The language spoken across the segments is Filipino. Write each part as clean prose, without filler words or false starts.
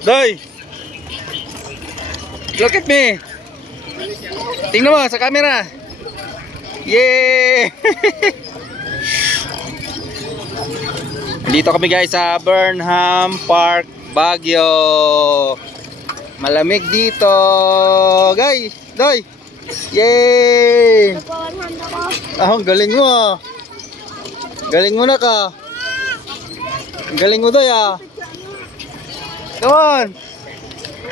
Doy! Look at me! Tingnan mo sa camera! Yay! Dito kami guys sa Burnham Park, Baguio. Malamig dito, guys. Doy. Yay! Ang galing mo ah. Galing mo na ka. Galing mo Doy ah. Come on.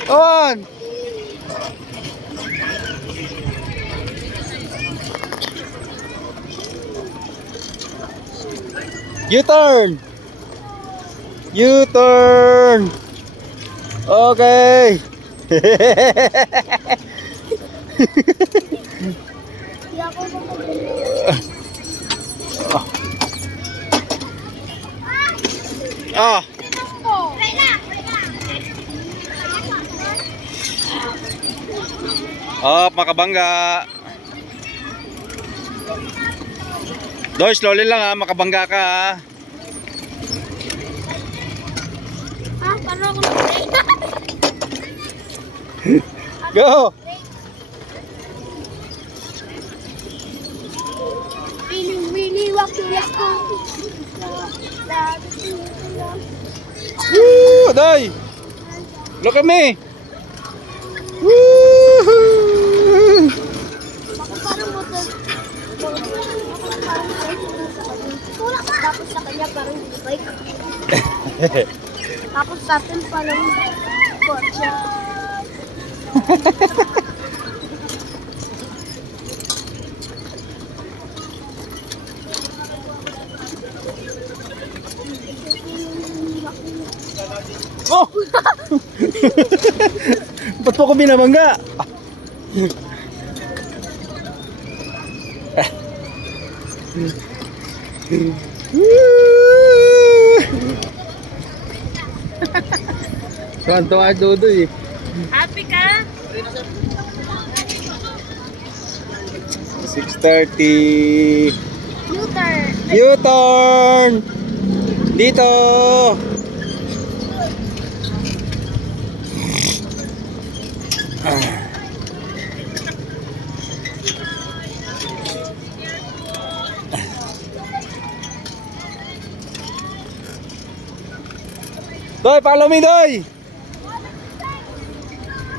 Come on. U-turn. U-turn. Okay. Ah. Oh, makabangga. Doy, slowly lang ha, makabangga ka ha. Paano ako Go! Really walk to let's go. Woo! Doy! Look at me! Woo! Parang motor. Tapos sa kanya parang bike. Tapos sa atin parang kotse. Oh! Ba't po ko binabangga? Tuwan-tuwa Dodo eh. Happy ka? 6:30. U-turn. U-turn! Dito! Doy, follow me, Doy!